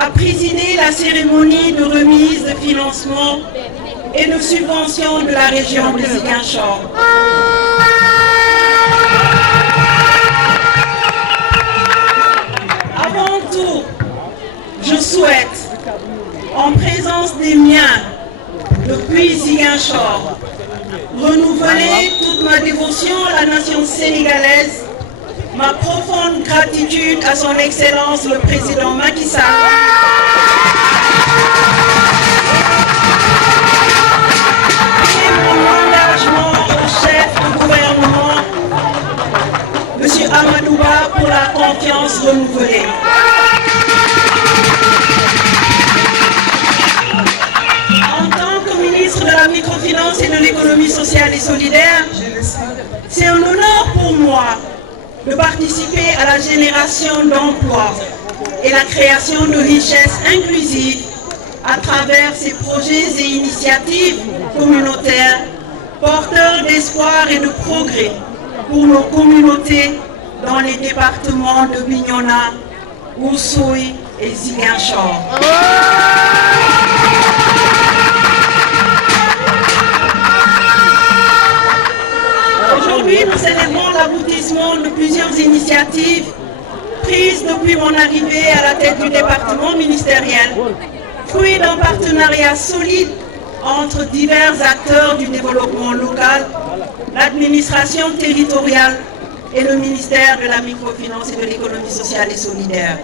a présidé la cérémonie de remise de financement et de subvention de la région de Ziguinchor. Avant tout, je souhaite, en présence des miens depuis Ziguinchor, renouveler toute ma dévotion à la nation sénégalaise, ma profonde gratitude à son Excellence le Président Macky Sall et mon engagement au chef du gouvernement, M. Amadou Ba, pour la confiance renouvelée. En tant que ministre de la microfinance et de l'économie sociale et solidaire, c'est un honneur pour moi de participer à la génération d'emplois et la création de richesses inclusives à travers ces projets et initiatives communautaires porteurs d'espoir et de progrès pour nos communautés dans les départements de Bignona, Oussouye et Ziguinchor. Aujourd'hui, nous célébrons l'aboutissement de plusieurs initiatives prises depuis mon arrivée à la tête du département ministériel, fruit d'un partenariat solide entre divers acteurs du développement local, l'administration territoriale et le ministère de la microfinance et de l'économie sociale et solidaire.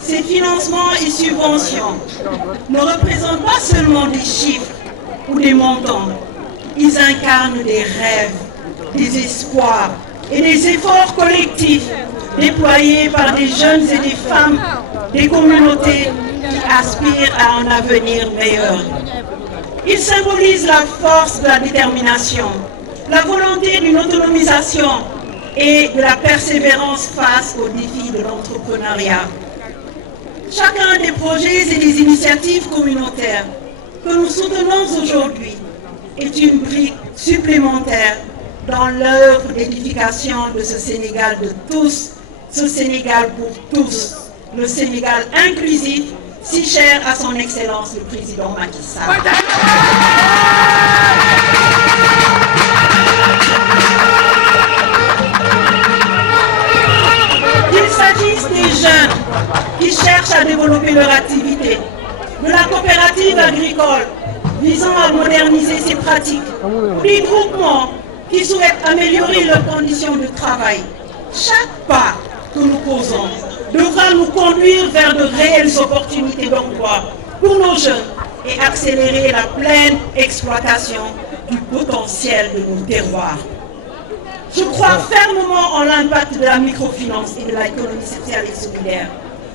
Ces financements et subventions ne représentent pas seulement des chiffres ou des montants. Ils incarnent des rêves, des espoirs et des efforts collectifs déployés par des jeunes et des femmes, des communautés qui aspirent à un avenir meilleur. Ils symbolisent la force de la détermination, la volonté d'une autonomisation et de la persévérance face aux défis de l'entrepreneuriat. Chacun des projets et des initiatives communautaires que nous soutenons aujourd'hui est une brique supplémentaire dans l'œuvre d'édification de ce Sénégal de tous, ce Sénégal pour tous, le Sénégal inclusif, si cher à son Excellence le Président Macky Sall. Qu'il s'agisse des jeunes qui cherchent à développer leur activité, de la coopérative agricole visant à moderniser ses pratiques, ou des groupements qui souhaitent améliorer leurs conditions de travail, chaque pas que nous posons devra nous conduire vers de réelles opportunités d'emploi pour nos jeunes et accélérer la pleine exploitation du potentiel de nos terroirs. Je crois fermement en l'impact de la microfinance et de l'économie sociale et solidaire,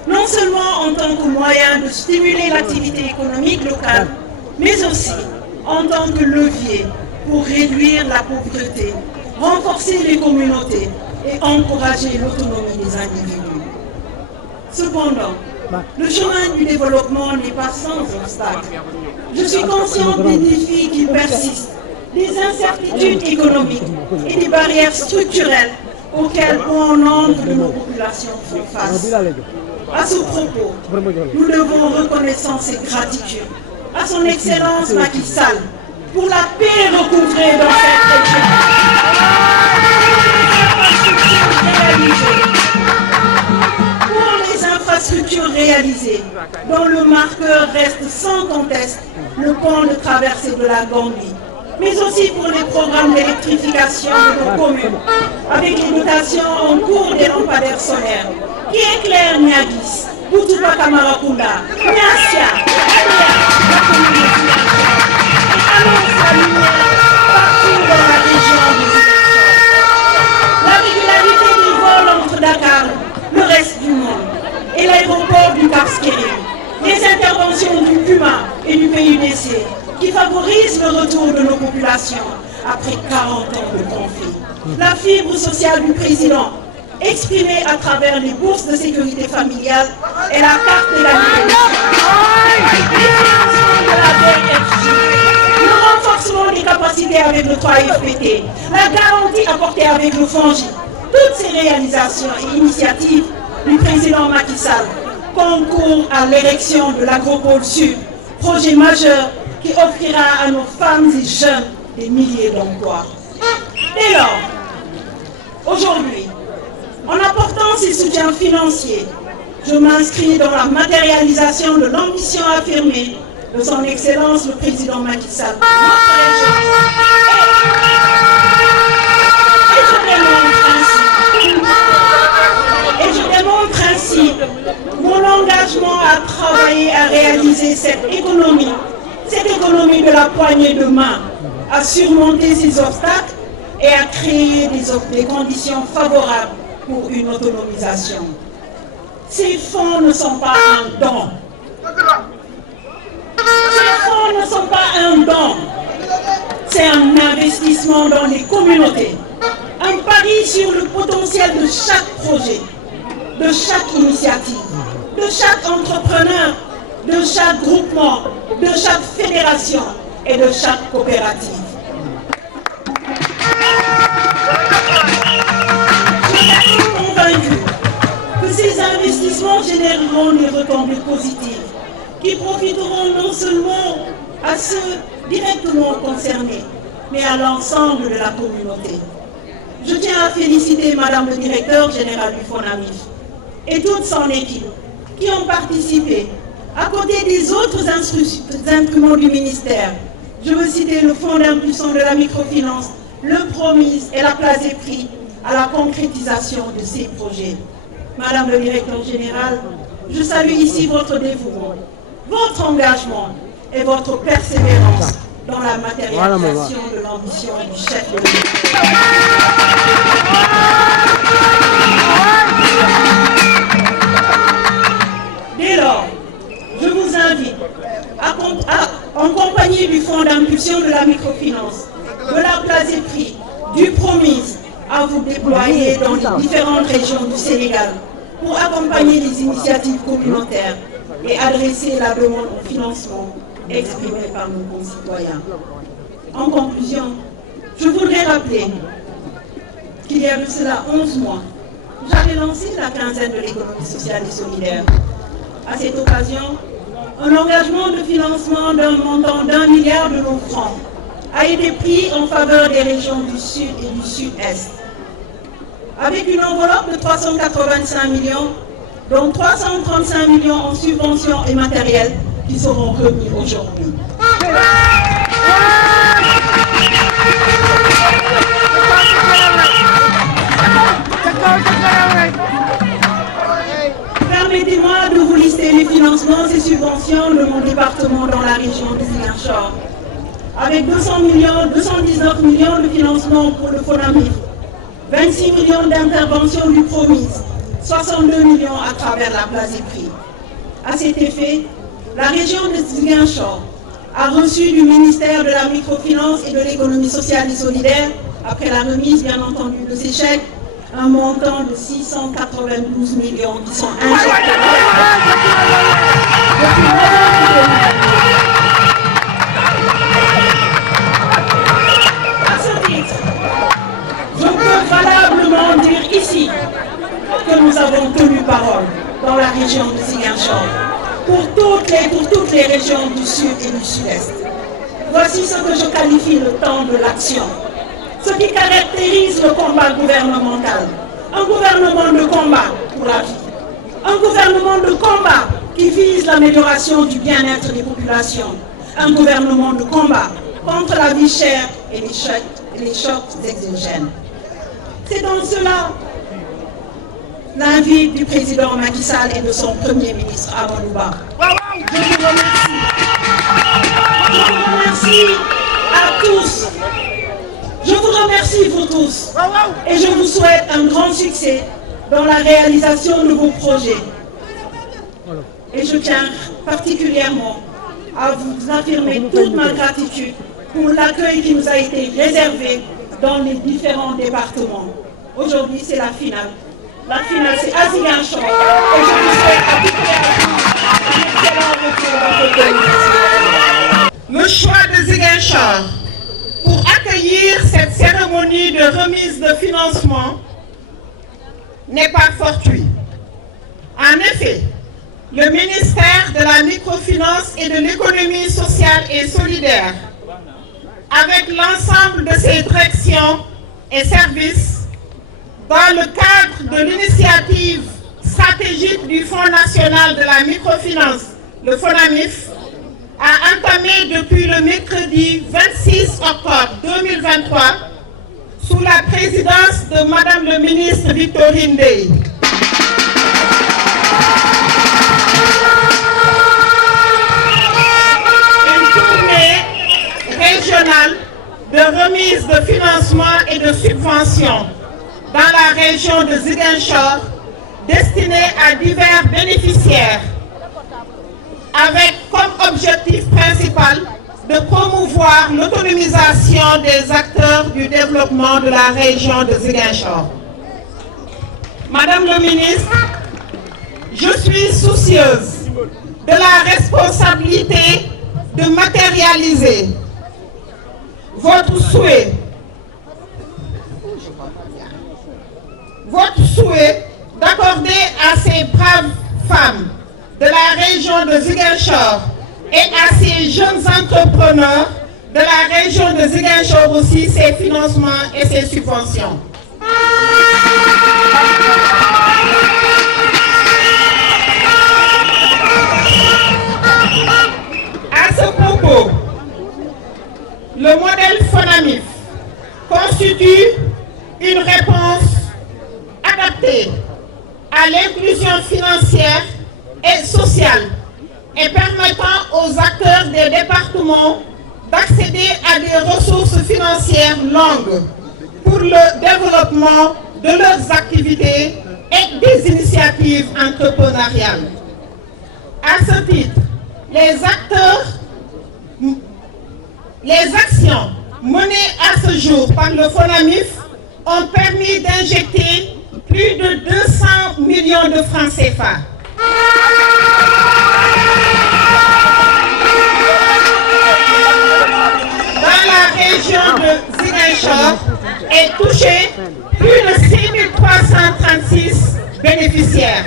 non seulement en tant que moyen de stimuler l'activité économique locale, mais aussi en tant que levier pour réduire la pauvreté, renforcer les communautés et encourager l'autonomie des individus. Cependant, le chemin du développement n'est pas sans obstacle. Je suis consciente des défis qui persistent, des incertitudes économiques et des barrières structurelles auxquelles bon nombre de nos populations font face. À ce propos, nous devons reconnaissance et gratitude à son Excellence Macky Sall pour la paix recouvrée dans cette région. Pour les infrastructures réalisées, dont le marqueur reste sans conteste le pont de traversée de la Gambie, mais aussi pour les programmes d'électrification de nos communes, avec les dotations en cours des lampadaires solaires, qui éclairent Niagis, Boutouba Kamarakunda, Niasia, Alia, la communauté, et annoncent la lumière partout dans la région du Ziguinchor. La régularité des vols entre Dakar, le reste du monde, et l'aéroport du Cap Skirring, les interventions du PUMA et du PUDC, qui favorisent le retour de nos populations après 40 ans de conflit. La fibre sociale du président, exprimée à travers les bourses de sécurité familiale et la carte d'égalité, les financements de la BRFJ, le renforcement des capacités avec le 3FPT, la garantie apportée avec le FONGI, toutes ces réalisations et initiatives du président Macky Sall concourt à l'érection de l'Agropole Sud, projet majeur qui offrira à nos femmes et jeunes des milliers d'emplois. Dès lors, aujourd'hui, en apportant ces soutiens financiers, je m'inscris dans la matérialisation de l'ambition affirmée de son Excellence le Président Macky Sall pour notre région. Et je démontre ainsi mon engagement à travailler à réaliser cette économie de la poignée de main, à surmonter ces obstacles et à créer des conditions favorables pour une autonomisation. Ces fonds ne sont pas un don. Ces fonds ne sont pas un don. C'est un investissement dans les communautés. Un pari sur le potentiel de chaque projet, de chaque initiative, de chaque entrepreneur, de chaque groupement, de chaque fédération et de chaque coopérative. Je suis convaincu que ces investissements généreront des retombées positives qui profiteront non seulement à ceux directement concernés, mais à l'ensemble de la communauté. Je tiens à féliciter Madame le directeur général du FONAMIF et toute son équipe qui ont participé à côté des autres instruments du ministère. Je veux citer le Fonds d'impulsion de la microfinance, le Promise et la place des prix à la concrétisation de ces projets. Madame le directeur général, je salue ici votre dévouement, votre engagement et votre persévérance dans la matérialisation de l'ambition du chef de l'État. Dès lors, je vous invite, en compagnie du Fonds d'impulsion de la microfinance, de la place des prix, du Promise, à vous déployer dans les différentes régions du Sénégal pour accompagner les initiatives communautaires et adresser la demande au financement exprimée par nos concitoyens. En conclusion, je voudrais rappeler qu'il y a de cela 11 mois, j'avais lancé la quinzaine de l'économie sociale et solidaire. À cette occasion, un engagement de financement d'un montant d'1 milliard de nos francs a été pris en faveur des régions du Sud et du Sud-Est, avec une enveloppe de 385 millions, dont 335 millions en subventions et matériel qui seront remis aujourd'hui. Permettez-moi de vous lister les financements et subventions de mon département dans la région de Ziguinchor. Avec 219 millions de financement pour le FONAMIF, 26 millions d'interventions du Promise, 62 millions à travers la place des prix. À cet effet, la région de Ziguinchor a reçu du ministère de la microfinance et de l'économie sociale et solidaire, après la remise bien entendu de ces chèques, un montant de 692 millions qui sont injectés. À ce titre, je peux valablement dire ici que nous avons tenu parole dans la région de Ziguinchor pour toutes les régions du Sud et du Sud-Est. Voici ce que je qualifie le temps de l'action. Ce qui caractérise le combat gouvernemental. Un gouvernement de combat pour la vie. Un gouvernement de combat qui vise l'amélioration du bien-être des populations. Un gouvernement de combat contre la vie chère et les chocs exogènes. C'est dans cela l'invite du président Macky Sall et de son premier ministre Amadou Ba. Je vous remercie. Je vous remercie à tous. Je vous remercie vous tous et je vous souhaite un grand succès dans la réalisation de vos projets. Et je tiens particulièrement à vous affirmer toute ma gratitude pour l'accueil qui nous a été réservé dans les différents départements. Aujourd'hui, c'est la finale. La finale, c'est à Ziguinchor. Et je vous souhaite à toutes les un excellent retour dans votre organisation. Le choix de Ziguinchor pour accueillir cette cérémonie de remise de financement n'est pas fortuit. En effet, le ministère de la microfinance et de l'économie sociale et solidaire, avec l'ensemble de ses directions et services, dans le cadre de l'initiative stratégique du Fonds national de la microfinance, le FONAMIF, a entamé depuis le mercredi 26 octobre 2023 sous la présidence de Madame le ministre Victorine Ndeye. Une tournée régionale de remise de financement et de subventions dans la région de Ziguinchor, destinée à divers bénéficiaires, avec comme objectif principal de promouvoir l'autonomisation des acteurs du développement de la région de Ziguinchor. Madame le ministre, je suis soucieuse de la responsabilité de matérialiser votre souhait d'accorder à ces braves femmes de la région de Ziguinchor et à ces jeunes entrepreneurs de la région de Ziguinchor aussi ces financements et ces subventions. À ce propos, le modèle FONAMIF constitue une réponse adaptée à l'inclusion financière et sociale et permettant aux acteurs des départements d'accéder à des ressources financières longues pour le développement de leurs activités et des initiatives entrepreneuriales. À ce titre, les actions menées à ce jour par le FONAMIF ont permis d'injecter plus de 200 millions de francs CFA. Dans la région de Ziguinchor et touché plus de 6 336 bénéficiaires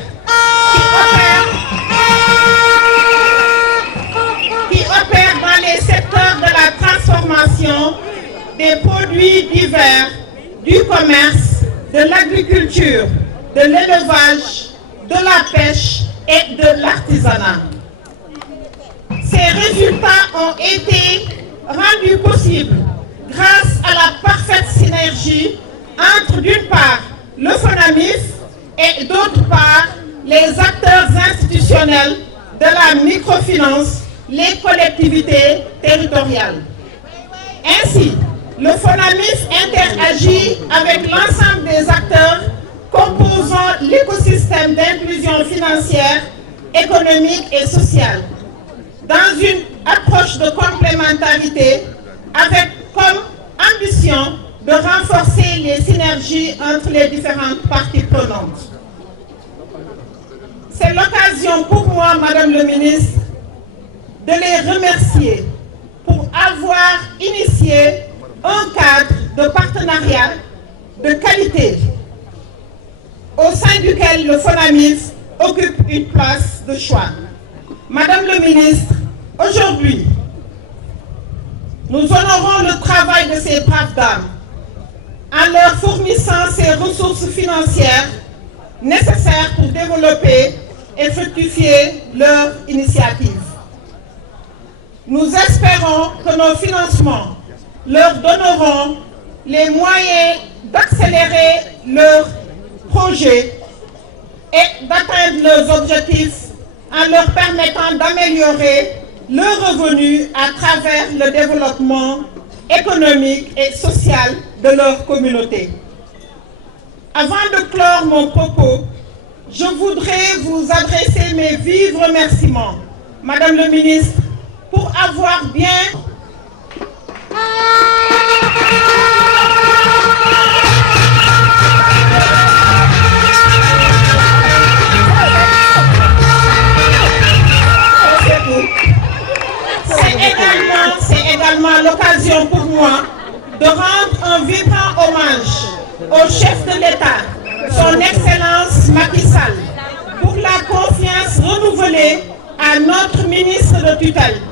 qui opèrent dans les secteurs de la transformation des produits divers, du commerce, de l'agriculture, de l'élevage, de la pêche et de l'artisanat. Ces résultats ont été rendus possibles grâce à la parfaite synergie entre d'une part le FONAMIF et d'autre part les acteurs institutionnels de la microfinance, les collectivités territoriales. Ainsi, le FONAMIF interagit avec l'ensemble des acteurs composant l'écosystème d'inclusion financière, économique et sociale, dans une approche de complémentarité avec comme ambition de renforcer les synergies entre les différentes parties prenantes. C'est l'occasion pour moi, Madame le ministre, de les remercier pour avoir initié un cadre de partenariat de qualité au sein duquel le FONAMIF occupe une place de choix. Madame le ministre, aujourd'hui, nous honorons le travail de ces braves dames en leur fournissant ces ressources financières nécessaires pour développer et fructifier leur initiative. Nous espérons que nos financements leur donneront les moyens d'accélérer leurs projets et d'atteindre leurs objectifs en leur permettant d'améliorer leurs revenus à travers le développement économique et social de leur communauté. Avant de clore mon propos, je voudrais vous adresser mes vifs remerciements, Madame le ministre, pour avoir bien C'est également l'occasion pour moi de rendre un vibrant hommage au chef de l'État, son Excellence Macky Sall, pour la la confiance renouvelée à notre ministre de tutelle.